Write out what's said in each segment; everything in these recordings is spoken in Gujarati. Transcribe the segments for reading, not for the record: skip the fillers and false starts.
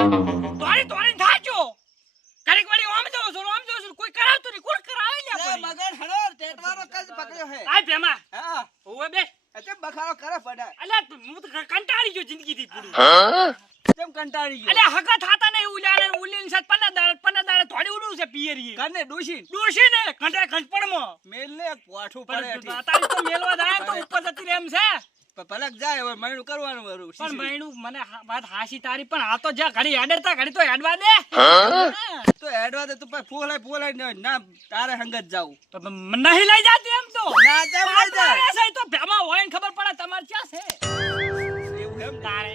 તોડી થાજો કરેક વાળી આમ જાવ છું કોઈ કરાવતું નહીં કોણ કરાવે લે મગન હણો ટેટવાનો કજ પકડ્યો હે આ ભેમા હા ઓવે બે અતે બખારો કરે ફડા અલ્યા હું તો કંટાળી ગયો જિંદગી થી પૂરી કેમ કંટાળી ગયો અલ્યા હગા થાતા નહીં ઉલાને ઉલીન સાથ પન્ના દાડે થોડી ઉડું છે પિયરી કને ડોશી ને ઘંટા ઘંટપણમાં મેલ ને પોઠું પડે પણ તારી તો મેલવા જાય તો ઉપર જતી રહે એમ છે પલક જાય હવે મહિનું કરવાનું વરું પણ મહિનું મને વાત હાસી તારી પણ આ તો જ્યાં ઘડી હેડરતા ઘડી તો હેડવા દે તો એડવા દે તું ફોલાય ના તારે હંગત જાવ નહીં લઈ જાતી એમ તો ના તેમ લઈ જાય છે તો ભેમા હોય ને ખબર પડે તમાર ક્યાં છે એવું એમ તારે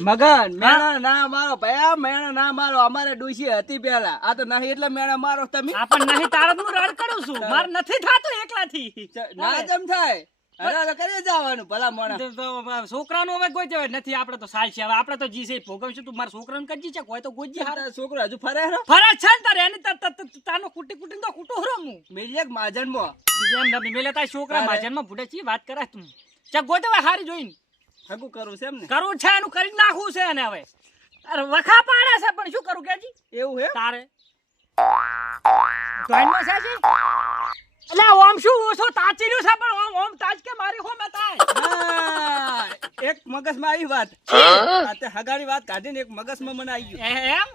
મગન મેણા ના મારો ભયા મેણા ના મારો અમારે ડોશી હતી પેલા આ તો નહીં એટલે મેણા મારો તમે આ પણ નહીં તારા હું રડ કરું છું માર નથી થાતું એકલાથી ના તેમ થાય અરે કરી જવાનું ભલા મોણા છોકરાનો હવે કોઈ જવાય નથી આપણે તો સાલ છે હવે આપણે તો જી છે ભોગવશું તું મારા છોકરાને કરજી છે કોઈ તો ગોજી હારા છોકરો હજુ ફરે હેરો ફરજ છે ને તારે એની તાનો કુટી તો કુટો હરો હું મેલિયક માજનમાં જેમ નબી મેલે તાર છોકરા માજનમાં ભૂડે છે વાત કરે તું ચા ગોતે હવે હારી જોઈને હગું કરું છે એમ ને કરવું છે એનું કરી નાખવું છે ને હવે અરે વખા પાડે છે પણ શું કરું કેજી એવું હે તારે જોઈનમાં છે જી એટલે ઓમ શું ઓછો તાચી રહ્યું છે પણ ઓમ તાજ કે મારી હો મે તાય એક મગજમાં આવી વાત આ તે હગાની વાત કાઢીને એક મગજમાં મને આવી ગયું એમ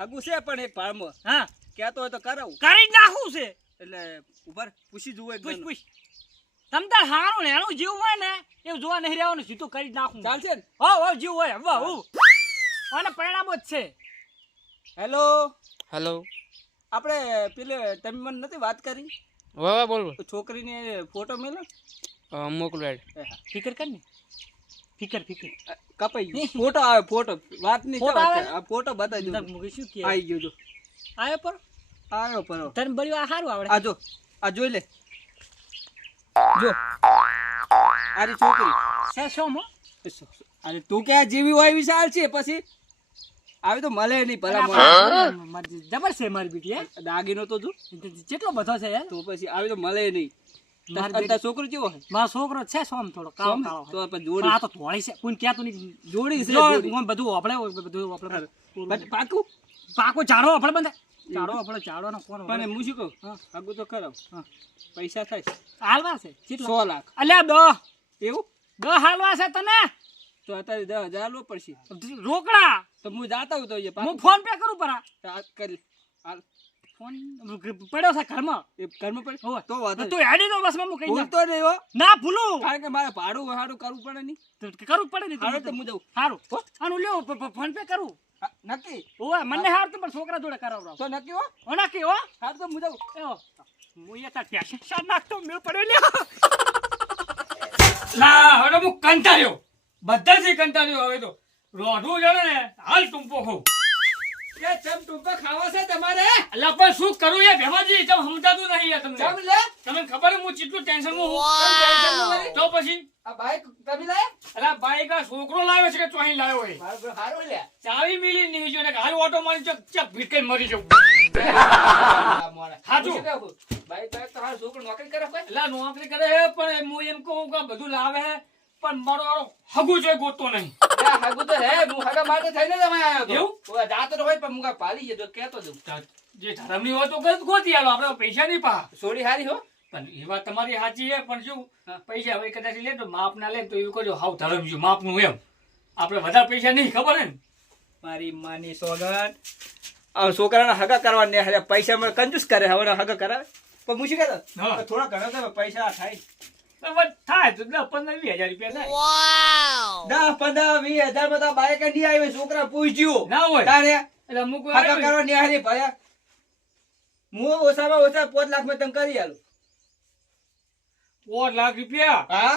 હગું છે પણ એક ભાળમાં હા કહેતો હોય તો કરાવું કરી નાખવું છે એટલે ઉપર પૂછી જુઓ એક પૂછ પૂછ તમ તાર હારું ને એનું જીવ હોય ને એવું જોવા નહીં રહેવાનું સીધું કરી નાખું ચાલશે ને હો જીવ હોય વાહ અને પરિણામો જ છે હેલો હેલો આપણે પેલે તમે મને નથી વાત કરી વાહ બોલ બોલ છોકરીને ફોટો મેલો મોકલો એડ ફિકર કર ને ફિકર કપાઈ ફોટો આવે ફોટો વાત નહીં ફોટો આવે? આ ફોટો બતાવી દઉં મુકે શું કે આવી ગયો જો આયો પર આવ્યો પર તને બળ્યું આ સારું આવડે આ જો આ જોઈ લે જો આરી છોકરી છે શું મો અરે તું ક્યાં જેવી હોય વિશાલ છે પછી આવી તો મળે નહીં ભલા મારી જબર છે મારી બેટી હે દાગીનો તો જો કેટલો બધો છે યાર તો પછી આવી તો મળે નહીં મારી તાર છોકરો કેવો છે મારો છોકરો છે સોમ થોડો કાળો કાળો તો આપણે પણ જોડી આ તો થોડી છે કોઈ કહેતું નહીં જોડી છે જો જોડી. હું બધું આપણે પાકું પાકો ચાડો આપણે બંધ ચાડો નો કોણ પણ હું શું કહું હા. આગું તો ખરાબ પૈસા થાય હાલવા છે કેટલા 100 લાખ અલ્યા 10 એવું હાલવા છે તને તો અત્યારે 10,000 લો પડશે રોકડા તો હું જાતા હું તો એ હું ફોન પે કરું પરા કરી હાલ ફોન પડ્યો છે ઘરમાં એ ઘરમાં પડી હોવે. તો વાંધો તું હેડી દો બસ હું કહી દઉં ભૂલતો નહીં હો ના ભૂલું કારણ કે મારે ભાડું કરવું પડે નહીં તો કરવું પડે ને હાલો તો હું જાઉં સારું આનું લ્યો ફોન પે કરું હા, નક્કી ઓવે મને હાર તો પણ છોકરા જોડે કરાવડાવ તો નક્કી હો હો નાખી હો હા તો હું જાઉં એવો હું એ તાર પેશન શાર નાખતો મેળ પડ્યો લ્યો લા હવે હું કંટાળ્યો બધાથી કંટાળ્યો હવે તો રોઢું જણે ને હાલ ટૂંપો ખાઉં એ ચમ ટૂંકા ખાવા છે તમારે અલ્યા પણ શું કરું યાર ભેમાજી ચમ સમજાતું નહીં યાર તમને ચમ લે તમને ખબર હું કેટલું ટેન્શન માં હું તો પછી આ બાઈક તમે લાય અલા બાઈક આ છોકરો લાવ્યો છે કે ચોહી લાવ્યો હોય મારો ભાઈ હારો લે ચાવી મિલી નહીં જો ને હાલ ઓટો મારી ચક ભીટકે મરી જાઉં આ મોરા હાચું. શું કહું? બાઈક તો હારો છોકરો નોકરી કરે કોઈ અલા નોકરી કરે હે પણ હું એમ કહું કે બધું લાવે હે પણ મારો હારો હગું જોઈ ગોતતો નહીં હાગુ તો હે હું હાગા માટે થઈને જ અમે આવ્યો તો એવું? ઓય જાતો તો હોય પણ મુકા પાલી જતો કહેતો છું જે ધરમની હોય તો ગોતી આલો આપણે પૈસા નહીં પા સોડી હારી હો પણ એ વાત તમારી સાચી છે પણ શું હા. પૈસા હવે કદાચ લે તો માપ ના લે તો એવું કરજો હાવ ધરમ જો માપનું એમ આપણે વધારે પૈસા નહીં ખબર હે ને મારી માની સોગન આ છોકરાના હગા કરવા ને હારે પૈસા મને કંજૂસ કરે હવે હગા કરાવે પણ હું શું કહેતો હા. થોડા ઘણા તો પૈસા થાય હવે થાય તો 10-15-20 હજાર રૂપિયા થાય 10-15-20 માં તો બાઈક નહીં આવી છોકરા પૂછ્યું ના હોય તારે એટલે અમુક વાર હગા કરવા ને હારી ભયા હું ઓછામાં ઓછા 5 લાખ માં તને કરી આલું 4 લાખ રૂપિયા હા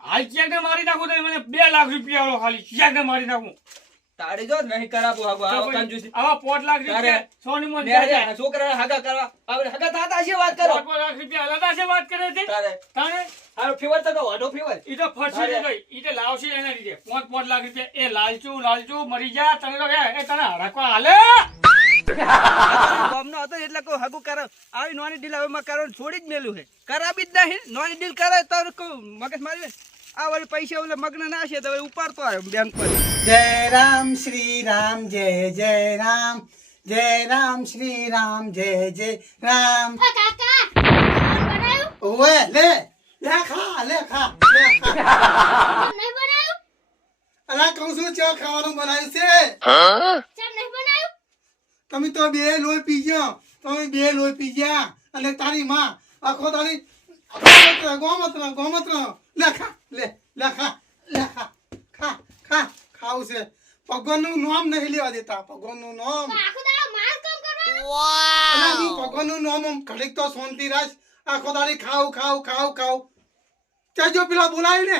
હાલ ક્યાંક મારી નાખું તો મને 2 લાખ રૂપિયા આલો ખાલી ક્યાંક મારી નાખું તારે જો નહીં કરાવો હગો તો આ પછી કંજૂસી આવા 5 લાખ તારે રૂપિયા સોનીમાં ને હારે છોકરાના હગા કરવા આપણે હગા થાતા છે વાત કરો 5 લાખ રૂપિયા અલગ છે વાત કરે છે તારે તાણે હારો ફીવર તો વાઢો ફીવર ઈ તો ફરશે નહીં ઈ તો લાવશે એના લીધે 5 લાખ રૂપિયા એ લાલચું મરી જા તને તો એ તને હડકવા હાલે ગામનો હતો એટલે કોઈ હગું કરે આવી નોની ડીલ હવે માં કરવાનું છોડી જ મેલું છે કરાવી જ નહીં નોની ડીલ કરે તો કોઈ મગજ મારી આ વળી પૈસા ઓલે મગ્ન ના છે તો હવે ઉપાડતો આવ્યો બેંક પર. જય રામ શ્રી રામ જય જય રામ જય રામ શ્રી રામ જય જય રામ. ઓવે લે લે ખા લે ખા લે ખા. અલા કહું છું ચા ખાવાનું બનાવ્યું છે. તમે તો બે લોહી પી ગયો, તમે બે લોહી પી ગયા અને તારી માં આખો તારી ગોમત્ર લે ખા લે ખા લે ખા ખા ખા ખાવું છે. ભગવાનનું નામ નહીં લેવા દેતા, ભગવાનનું નામ. અલા હું ભગવાનનું નામ આમ ઘડીક તો શાંતિ રાખ. આખો તારી ખાવ ખાવ ખાવ ખાવ ત્યાં જો પેલા બોલાય ને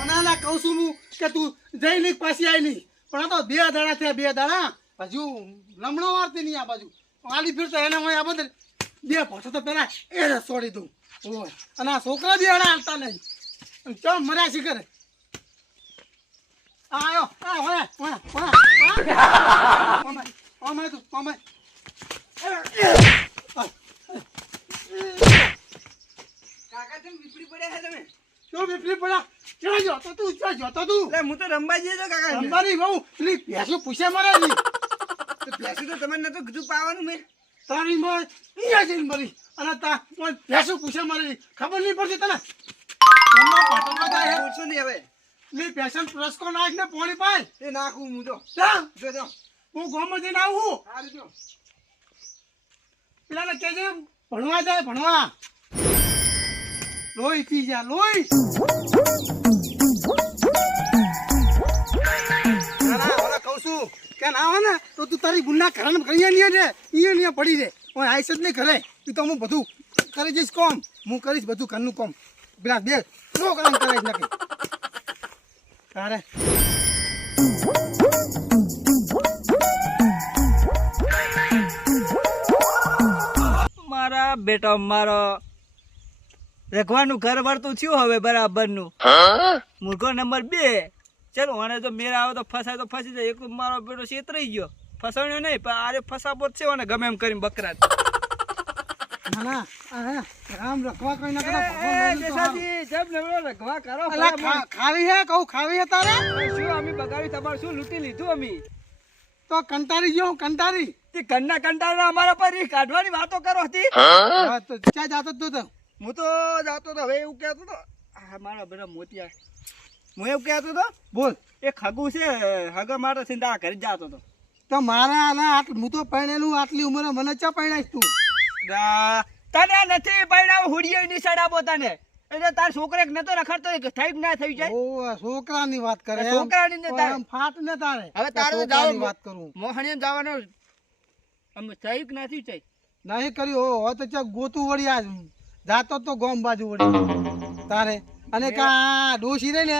ઓનાલા કહું છું હું કે તું જઈ નહીં પાછી આવી નહીં. પણ આ તો 2 દાડા થયા, 2 દાડા હજુ લમણો વારતી નહીં આ બાજુ આલી ફીરતો એને હું આ બધે 2 પાછો તો પેલા એને છોડી દઉં. ઓય અને આ છોકરા બી એના હાલતા નહીં અને ચમ મર્યા છે કરે. આયો આ ઓય ઓય ઓય ઓય તું ઓય કાકા તમે વિપરી પડ્યા છે તમે? તો વિપરી પડ્યા ક્યાં જો તો તું ક્યાં જો તો તું એટલે હું તો રમવા જઈએ તો કાકા. અંબારી બહુ પેલી ભેંસો પૂછે મારે ની તો ભેંસું તો તમે નતું કીધું પાવાનું મેં. તારી માં અહીંયા જઈને મરી અને તા ભેંસો પૂછે મારે ની ખબર નહીં પડતી તને. એમાં પાટોમાં જાય બોલશો નહીં હવે. ની ભેંસન રસકો નાખ ને પાણી પાય. એ નાખું હું તો. જા જો જો. હું ગામમાં જઈને આવું. સારું જો. પેલાને કહેજે ભણવા જાય ભણવા. લોહી પી જા લોહી. ઓલા કહું છું કે ના આવે ને તો તું તારી ગુના ઘરે કહીએ નહીં રે અહીંયા પડી રે. હું આઈશ જ નહીં ઘરે. તું તો હું બધું કરી જઈશ કોમ. હું કરીશ બધું ઘરનું કોમ. પેલા 2 છોકરાને કરાવી જ નાખી તારે. મારા બેટા મારો રખવાનું ઘર વળતું થયું હવે બરાબરનું. મૂર્ખો નંબર 2. ચાલો મને તો મેળ આવે તો ફસાય તો ફસી જાય. એક તો મારો બેટો છેતરાઈ ગયો, ફસાણ્યો નહીં પણ આરે ફસાબો છે ને ગમે એમ કરીને બકરા. ના રામ રખવા કોઈ ના કરો. રખવા કરો. ખાવી હે કહું ખાવી હે તારે શું અમે બગાડ્યું તમારે? શું લૂંટી લીધું અમે? તો કંટારી ગયો હું કંટારી. તે કન્ના કંટાળા અમારા પર ઈ કાઢવાની વાતો કરો હતી. હા તો ક્યાં જાતો તું તો? હું તો જાતો તો હવે એવું કહેતો તો મારા બધા મોતિયા. હું એવું કહેતો તો બોલ. એ ખગું છે હગા માટે સિંધા ઘરે જાતો હતો. તો મારા હું તો પરણેલું આટલી ઉંમરે મને ચા પરણાઈશ તું? તને નથી પરણાવ હુડિયો ની સડાબો તને. એટલે તાર છોકરે નતો રખડતો થઈ ના થઈ જાય. ઓ છોકરાની વાત કરે. છોકરાની ને તારે ફાટ ને તારે. હવે તારે તો છોકરાની વાત કરું. મોહણીએ જવાનો અમે થઈ કે નથી થઈ નહીં કર્યું હો તો ચા ગોતું વળી આ જાતો તો ગોમ બાજુ વળી તારે. અને કા ડોસી રે ને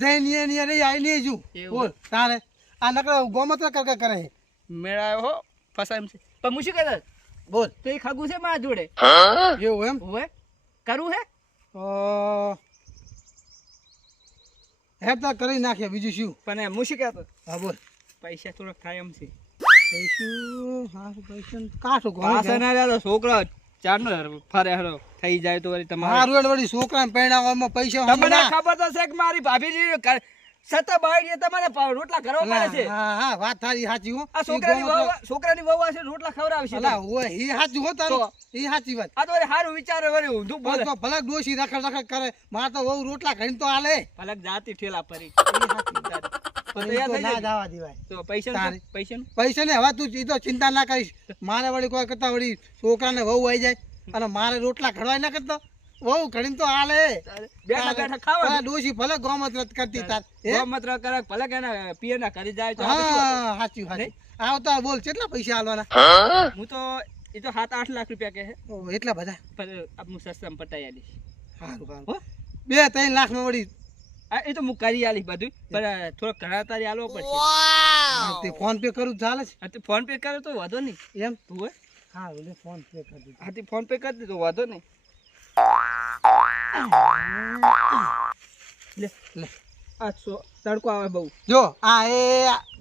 જઈ ને રે આઈ ને જુ બોલ તારે. આ નકર ગોમત્ર કર કરે મેળાયો હો ફસાય એમ છે. પણ હું શું કહેતા બોલ. તો એ ખગું છે મારા જોડે એવું એમ હોય કરવું હે હેતા કરી નાખે બીજું શું. પણ હું શું કહેતો હા બોલ. પૈસા થોડાક થાય એમ છે. પૈસું હા પૈસા કાઠું પાછા ના જાય તો છોકરા ચારનો ફરે હરો થઈ જાય તો વળી તમારે મારું વળી છોકરાને પરણાવવામાં પૈસા તમને ખબર તો છે કે મારી ભાભીજી સત બાઈ તમારે રોટલા કરવા પડે છે. હા હા વાત તારી સાચી હો. આ છોકરાની વહુ હશે રોટલા ખવડાવશે. અલા ઓય ઈ સાચું હો તારું. ઈ સાચી વાત. આ તો વળી સારું વિચારે વળી ઊંધું બોલે. તો ભલે ડોશી રખડ રખડ કરે માર તો વહુ રોટલા ખાઈને તો આલે. ભલક જાતી ઠેલા પરી પણ ઈ તો ના જવા દેવાય. તો પૈસા પૈસા ને હવે તું ઈ તો ચિંતા ના કરીશ. મારે વળી કોઈ કરતા વળી છોકરાને વહુ આવી જાય અને મારે રોટલા ઘડવાય ના કરતો વહુ ઘડીને તો આલે. બેઠા બેઠા ખાવા ડોશી ભલે ગોમત રત કરતી તાર ગોમત્ર કરે ભલે કે પિયર ના કરી જાય તો હા સાચું સાચું. આવતા બોલ કેટલા પૈસા આલવાના? હું તો એ તો 7-8 લાખ રૂપિયા કે છે ઓહ એટલા બધા. પણ હું સસ્તામાં પટાઈ આલીશ. સારું સારું 2-3 લાખ માં વળી એ તો હું કરી આલીશ બધું પણ થોડો ઘણા તારી આલવો પડશે. તે ફોન પે કરું ચાલે છે? હા ફોન પે કરે તો વાંધો નહીં એમ હોય. હા ઓલે ફોન પે કરી દીધું. હા ફોન પે કરી દીધો વાંધો નહીં. લે લે આ તડકો આવે બહુ. જો આ એ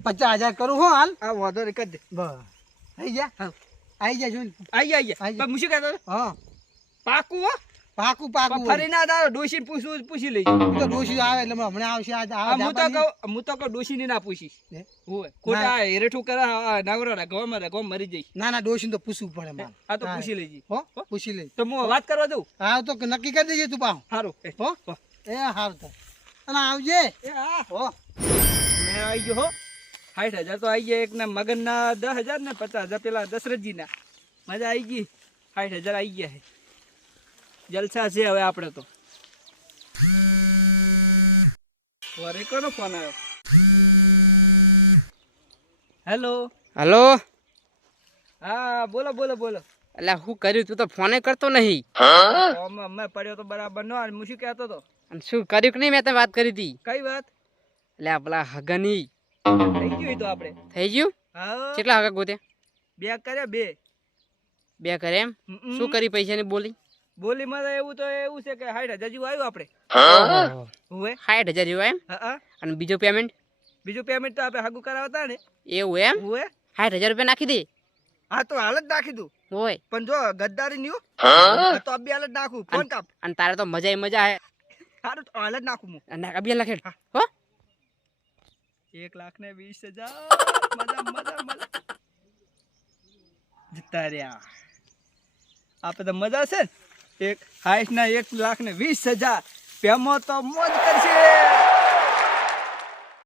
50,000 કરું હો હાલ. આ વાંધો નહીં કરી દે. બસ થઈ જા. હા આઈ જા જો ને. આઈ ગયા પણ હું શું કહેતો હા પાકું હો પાકું પાકું પણ ફરી ના તારો ડોશીને પૂછી લેજો. ઈ તો ડોશી આવે એટલે હમણાં આવશે આજ આ હું તો કહું ડોશીને ના પૂછીશ. હે? હોય ખોટા હેરેઠું કરે નવરા ગોમ મરી જઈશ. ના ડોશી તો પૂછવું પડે મારે આ તો પૂછી લેજે. હો પૂછી લે તો હું વાત કરવા દઉં. હા તો નક્કી કરી દેજે તું પાહો સારું હો એ હારું તો અને આવજે હો મેં આવી ગયો હો 60,000 તો આવી ગયા. એકના મગનના 10,000 ને 50,000 પેલા દશરથજીના મજા આવી ગઈ. 60,000 આવી ગયા છે. જલસા છે હવે આપણે તો. વરે કોનો ફોન આવ્યો? હેલો. હલો હા બોલો બોલો બોલો. એટલે શું કર્યું તું તો ફોને કરતો નહીં. અમે પડ્યો તો બરાબર નો. હું શું કહેતો હતો? અને શું કર્યું કે નહીં? મેં તને વાત કરી હતી. કઈ વાત? એટલે આ પેલા હગની થઈ ગયું તો આપણે. થઈ ગયું. હા કેટલા હગા ગોતે? બે કર્યા બે. કરે એમ. શું કરી પૈસા ની બોલી? બોલી માં એવું છે કે 60,000 જેવું આવ્યું આપણે. હોય 60,000 જેવા એમ. હા. અને બીજો પેમેન્ટ? બીજું પેમેન્ટ તો આપણે હાગુ કરાવતા ને. એવું એમ. હોય 60,000 રૂપિયા નાખી દે. હા તો હાલ જ નાખી દઉં. હોય પણ જો ગદ્દારી નહીં હો તો અબી હાલ જ નાખું. ફોન કાપ. અને તારે તો મજા હે. સારું તો હાલ જ નાખું હું. અને અભિયાન લખે હો 1,20,000 મજા જતા રહ્યા. આપણે તો મજા છે ને. એક 60 ના 1,20,000 પેમો તો મોજ કરશે.